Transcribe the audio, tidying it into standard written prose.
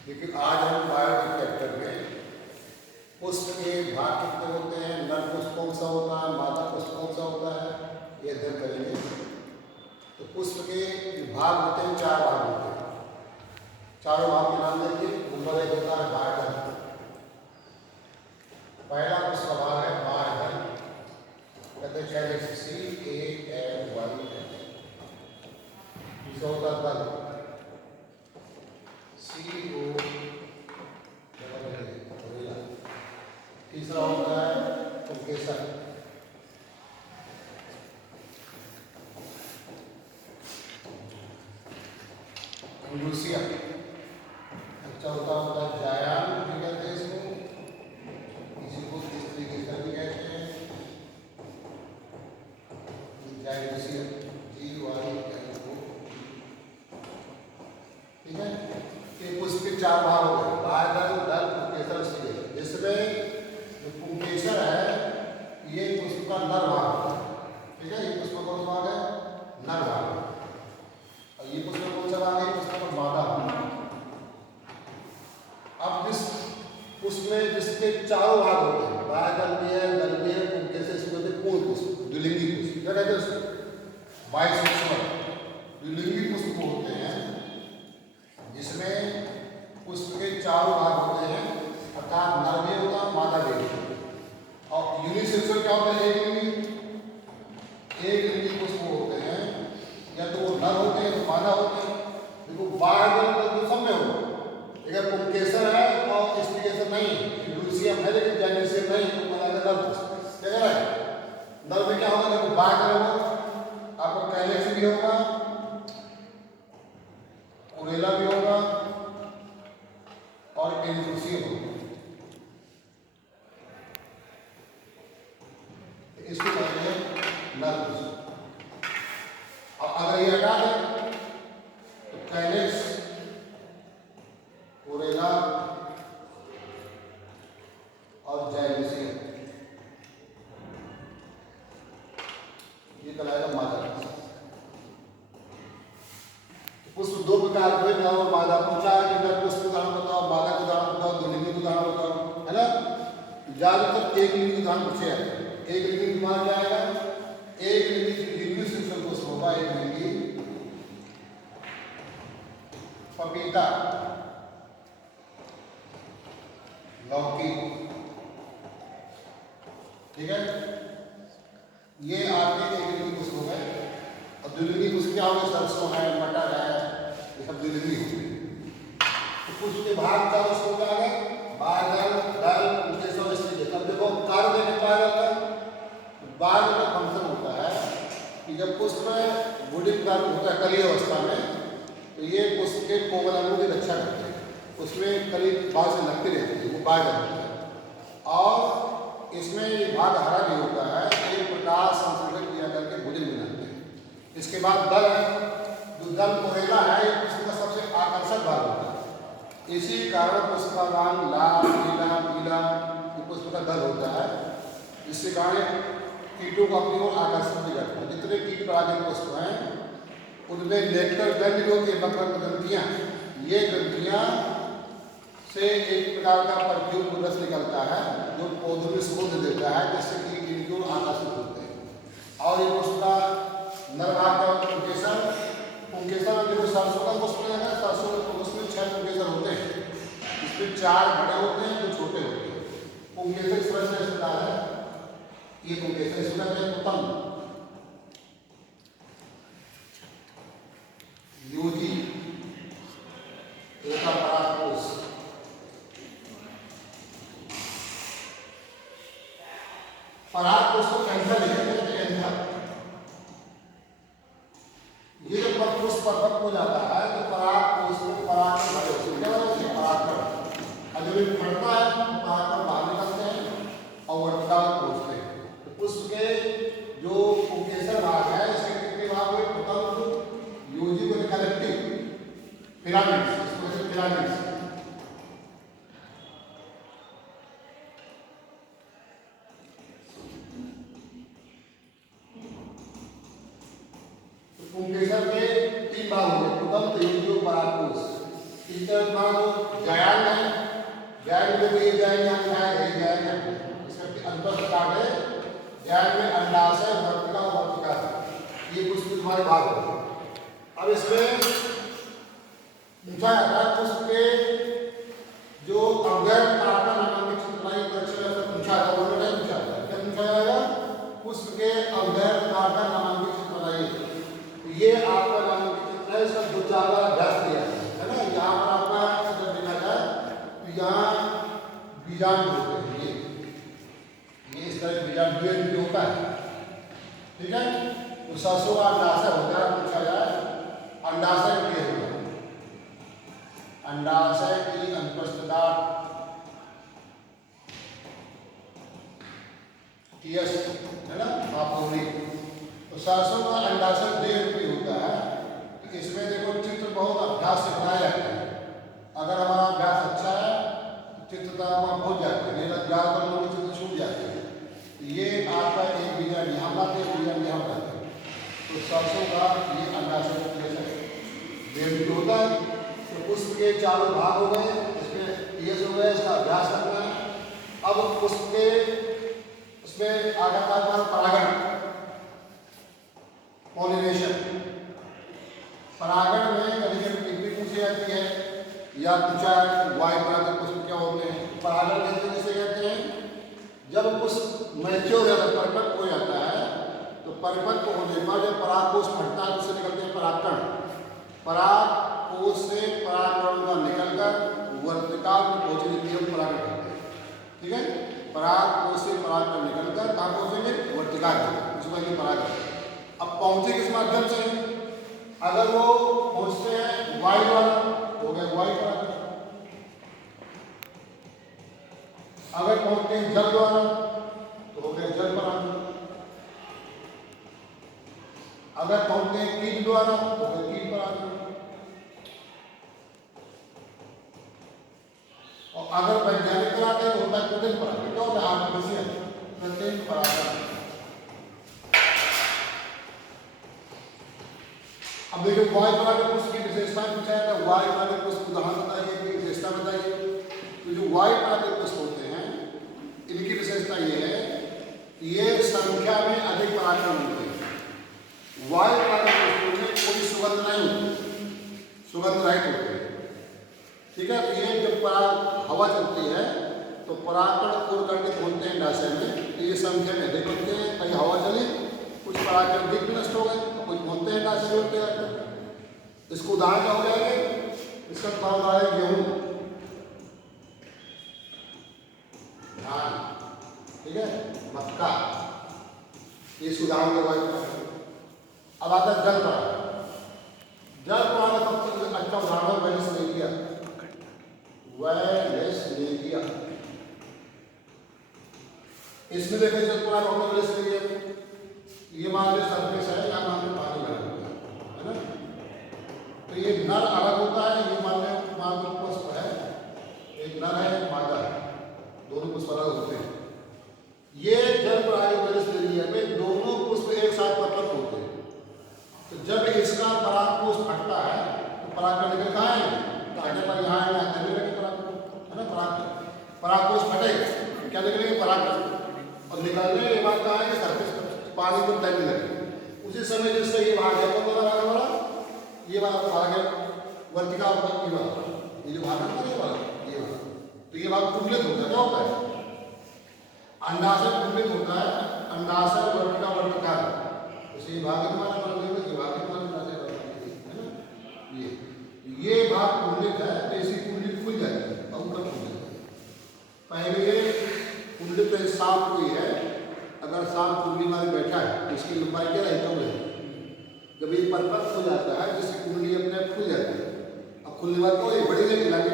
लेकिन आज हम बायोलॉजी चैप्टर में पुष्प के भाग कितने होते हैं, नर पुष्प कौन सा होता है, मादा पुष्प कौन सा होता है, ये अध्ययन करेंगे। तो पुष्प के भाग होते हैं, 4 भाग होते हैं। चारों भाग के नाम देखिए। नंबर 1 होता है बाह्यधन। पहला पुष्प का भाग है बाह्यधन, कहते हैं CALY। दूसरा होता है दल, CO। तीसरा होता है पुंकेसर, लूसिया। अच्छा होता है जायान भी कहते हैं इसको, इसी को स्त्री केसर भी कहते हैं, जायलूसिया, GYLO। ठीक है। ये पुष्प के 4 भाग हो गए, बाह्यधन, दल, पुंकेसर, स्त्री। जिसमें जो पुंकेसर है ये पुष्प का नर भाग होता है। ठीक है, ये पुष्प का कौन सा भाग है, नर भाग है। और ये पुष्प का कौन सा भाग है, पुष्प का मादा भाग। अब जिस पुष्प में जिसके चारों भाग होते हैं, बाह्यधन भी है, दल भी है, पुंकेसर, इसको कहते हैं पूर्ण पुष्प, द्विलिंगी पुष्प। क्या कहते हैं उसको, बाइसेक्सुअल द्विलिंगी पुष्प होते हैं, जिसमें पुष्प के चारों भाग होते हैं, अर्थात नर भी होता है, मादा भी होता है। और यूनिसेक्सुअल क्या होता है, एक लिंगी पुष्प होते हैं, या तो वो नर होते हैं तो मादा होते हैं। देखो बाह्यधन तो सब में हो, अगर पुंकेसर है और स्त्री केसर नहीं, लूसियम है लेकिन जाइलेसियम नहीं, तो बताएगा नर पुष्प। क्या कह रहा है, नर में क्या होगा, देखो बाह्यधन होगा, आपको कैलेक्स भी होगा, कोरेला भी होगा और एंड्रोसियम होगा। इसको कहते हैं नर पुष्प। और अगर ये हटा दें तो कैलेक्स, कोरेला और जाइलेसियम, ये कहलाएगा मादा पुष्प। पुष्प 2 प्रकार के नर और मादा। पूछा है कि नर पुष्प का उदाहरण बताओ, मादा का उदाहरण बताओ, द्विलिंगी का उदाहरण बताओ, है ना। ज्यादातर एक लिंगी का उदाहरण पूछे जाते हैं। एक लिंगी तुम्हारा क्या आएगा, एक लिंगी यूनिसेक्सुअल पुष्प होगा, एक लिंगी पपीता, लौकी। ठीक है, ये आपके एक लिंगी पुष्प हो गए। और द्विलिंगी पुष्प क्या होगा, सरसों है, मटर है, ये सब द्विलिंगी हो गए। तो पुष्प के भाग क्या उसको क्या है, बाह्यधन, दल, पुंकेसर, स्त्री। अब देखो कार्य देने क्या रहता है, बाह्य का फंक्शन होता है कि जब पुष्प में बुडिंग होता है कली अवस्था में, तो ये पुष्प के कोमल अंगों की रक्षा करते हैं, उसमें कली बाहर से लगती रहती है, वो बाह्य होता है। और इसमें ये भाग हरा भी होता है, एक प्रकाश संश्लेषण किया करके भोजन बनाते हैं। इसके बाद दल है, जो दल कोरेला है, ये पुष्प का सबसे आकर्षक भाग होता है। इसी कारण पुष्प का रंग लाल, नीला, पीला, ये पुष्प का दल होता है। इसके कारण कीटों को अपनी ओर आकर्षित भी करता है। जितने कीट परागित पुष्प हैं उनमें नेक्टर ग्रंथि होती है, मकर ग्रंथियां। ये ग्रंथियां से एक प्रकार का परफ्यूम रस निकलता है जो पौधों में सुगंध देता है, जिससे कि कीट को आकर्षित होते हैं। और ये पुष्प का नर भाग का पुंकेसर, पुंकेसर जो सरसों का पुष्प है, सरसों के पुष्प में 6 पुंकेसर होते हैं। इसमें 4 बड़े होते हैं, 2 छोटे होते हैं। पुंकेसर इस तरह से होता है, ये पुंकेसर इसमें उत्तम योजी, एका परागकोश, परागकोश को कैंसर लिखते हैं, कैंसर। ये जब पुष्प परिपक्व हो जाता है तो परागकोश में पराग भरे होते हैं, क्या होते हैं, परागकण। और जब ये फटता है तो परागकण बाहर निकलते हैं और वर्तिका में पहुंचते हैं। तो पुष्प के जो पुंकेसर भाग है, इसके कितने भाग हुए, टोटल योजी को कलेक्टिव पिरामिड्स, इसको कहते हैं पिरामिड्स। पुंकेसर के 3 भाग होंगे, प्रथम योजियो परागकोश, तीसरा भाग जो जायांग है, जायांग में ये जायांग यहाँ दिखाया है, जायांग है, इसका अंतर काट है, जायांग में अंडाशय, वर्तिका और वर्तिका, ये कुछ तुम्हारे भाग हो। अब इसमें पूछा जाता है पुष्प के जो अवगैर कार्बन नामांकित चित्रलाई परीक्षा में पूछा था, वो नहीं पूछा था, क्या पूछा जाएगा? पुष्प के अवगैर कार्बन नामांकित चित्रलाई, ये आपका नामांकित चित्रलाई इसका दो चार बार अभ्यास दिया है ना। यहाँ पर आपका अगर देखा जाए तो यहाँ बीजाणु होते हैं, ये इस तरह बीजाणु भी होता है, ठीक है। तो सरसों का अंडाशय होता है, पूछा जाए अंडाशय क्लियर होगा, अंडाशय की अनुपस्थिति टीएस है ना, आपको तो सरसों का अंडाशय देर भी होता है। तो इसमें देखो चित्र बहुत अभ्यास से बनाया जाता है, अगर हमारा अभ्यास अच्छा है तो चित्र तो हम भूल जाते हैं, नहीं तो ज्यादातर लोग चित्र छूट जाते हैं। ये आपका एक बीजाणु यहाँ पर, एक बीजाणु यहाँ पर, तो सरसों का ये अंडाशय देर होता है। तो पुष्प के चारों भाग हो गए, इसमें टीएस हो गया, इसका अभ्यास करना है। अब पुष्प के उसमें आगे परागण, पॉलिनेशन, परागण में कभी कभी टिप्पणी पूछी जाती है या पूछा वायु परागण पुष्प क्या होते हैं। परागण कहते हैं, किसे कहते हैं? जब पुष्प मैच्योर हो जाता है, परिपक्व हो जाता है, तो परिपक्व होने पर जब परागकोश फटता है उससे निकलते हैं परागकण, परागकोश से परागकण का निकलकर वर्तिका में पहुंचने के लिए परागण करते हैं, ठीक है। परागकोश से परागकण निकलकर कहाँ पहुंचेंगे? वर्तिका में, उसमें परागकण। अब पहुंचे किस माध्यम से? अगर वो पहुंचते हैं वायु द्वारा, हो गए वायु परागकण। अगर पहुंचते हैं जल द्वारा तो हो गए जल परागकण। अगर पहुंचते हैं कीट द्वारा तो हो गए कीट परागकण। और अगर वैज्ञानिक कराते हैं तो होता है कृत्रिम परागकण। क्या होता है? आर्टिफिशियल कृत्रिम परागकण। अब देखिए वायु परागकण पुष्प की विशेषता पूछा जाता है, वायु परागकण पुष्प उदाहरण बताइए, विशेषता बताइए। तो जो वायु परागकण पुष्प होते हैं इनकी विशेषता ये है, ये संख्या में अधिक परागकण होते हैं। वायु परागकण पुष्पों में कोई सुगंध नहीं, सुगंध रहित होते हैं, ठीक है। तो ये जब हवा चलती है तो परागकण उड़ करके घूमते हैं अंडाशय में, तो ये संख्या में अधिक होते हैं। कहीं हवा चली, कुछ परागकण दिख भी नष्ट हो गए, कुछ घूमते हैं अंडाशय में उड़ते जाकर। इसको उदाहरण क्या हो जाएगा? इसका उदाहरण है गेहूं, धान, ठीक है, मक्का, ये उदाहरण के वायु परागकण। अब आता है जल परागकण। जल परागकण सबसे अच्छा उदाहरण वेनिसनेरिया, वेनिसनेरिया। इसमें देखिए जल परागकण होता है वेनिसनेरिया में, ये मान लीजिए सरफेस है, यहाँ मान लीजिए पानी भरा हुआ है ना। तो ये नर अलग होता है, ये मान लो पुष्प है, एक नर है एक मादा है, दोनों पुष्प अलग होते हैं। ये जल परागकण वेनिसनेरिया में दोनों पुष्प एक साथ परिपक्व होते हैं। तो जब इसका परागकोश फटता है तो परागकण निकल कहाँ है? फटने पर यहाँ है ना, परागकण है ना, परागकोश फटेगा, क्या निकलेंगे? परागकण। और निकलने के बाद कहाँ है? सरफेस पर पानी को तैरने लगे। उसी समय जिससे ये भाग है कौन वाला भाग हमारा? ये वाला भाग है वर्तिका और ये वाला, ये जो भाग है ये वाला, ये वाला। तो ये भाग कुंडलित होता है। क्या होता है? अंडाशय कुंडलित होता है, अंडाशय वर्तिका वर्तिका, इसे भाग हमारा ये भाग कुंडलित है, तो इसी कुंडलित खुल जाती है और ऊपर खुल जाती है। पहले ये कुंडलित सांप कोई है, अगर सांप कुंडली में बैठा है तो इसकी लंबाई क्या रहती है? जब ये परिपक्व हो जाता है जिससे कुंडली अपने आप खुल जाती है, अब खुलने बाद तो ये बड़ी लगी